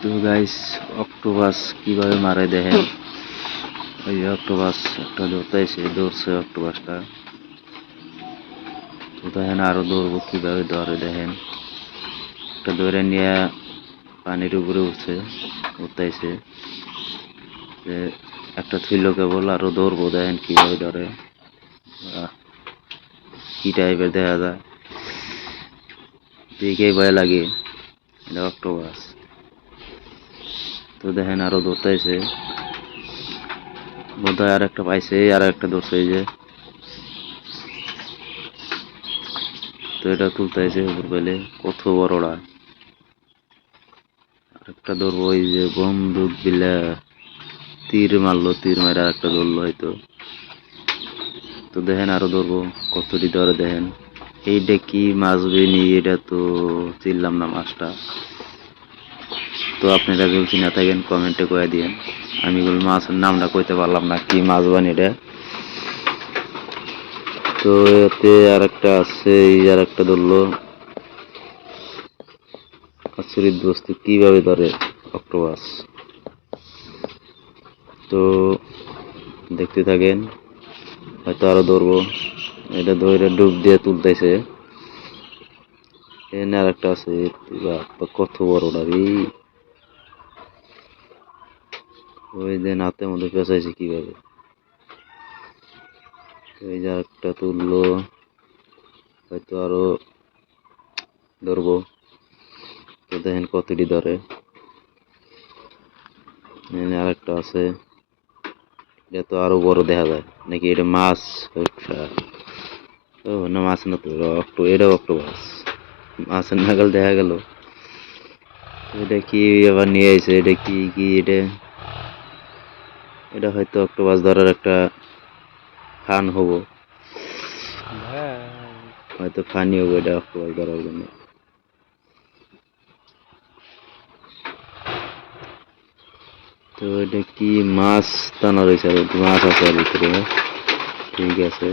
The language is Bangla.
তো গাইস, অক্টোপাস কিভাবে মারে দেখেন। ওই যে অক্টোপাস একটা দৌড়ছে অক্টোপাসটা। তো দেখেন আরো দৌড়বো, কিভাবে ধরে দেখেন। একটা ধরে নিয়ে পানির উপরে উঠতেছে যে একটা থইল কেবল, আরো দৌড়বো দেখেন কিভাবে ধরে। কি টাইপের দেখা যায়, দেখেই ভয় লাগে। এটা অক্টোপাস। তো দেখেন আরো দৌড়তেছে, বোধহয় আর একটা পাইছে, আর একটা ধরছে এই যে। তো এটা তুলতেছে উপর পেলে, কত বড়টা। আরেকটা ধরবো, ওই যে বন্দুক দিলে তীর মারলো, তীর মারা একটা ধরলো হয়তো। তো দেখেন আরো ধরবো, কতটি ধরে দেখেন। এইটা কি মাছ বেনি, এটা তো চিনলাম না মাছটা। তো আপনারা যদি চিনা থাকেন কমেন্টে কয়ে দিয়েন। আমি এগুলো মাছের নামটা কইতে পারলাম না, কি মাছ বানি এটা। তো এতে আর একটা আছে, এই আর একটা ধরলো। আচরিত বস্তু, কিভাবে ধরে অক্টোপাস। তো দেখতে থাকেন, হয়তো আরো ধরবো। এটা ধরে ডুব দিয়ে তুলতেছে। এখানে আর একটা আছে, কত বড়টা রে। ওই যে হাতের মধ্যে পেঁচাইছে কিভাবে। এই যে একটা তুললো, হয়তো আরো ধরবো। তো দেখেন কতটি ধরে। এখানে আর একটা আছে, এটা তো আরো বড় দেখা যায় নাকি, এটা মাছ। ও না, মাছ না তো, এটা অক্টোপাস। মাছের নাগাল দেখা গেল। এটা কি আবার নিয়ে আইছে, এটা কি কি এটা। এটা হয়তো অক্টোপাস ধরার একটা ফান হবো, হয়তো ফানি হবো এটা অক্টোপাস ধরার জন্য। তো এটা কি মাছ টানা রয়েছে, আর মাছ আছে আর ভিতরে। ঠিক আছে।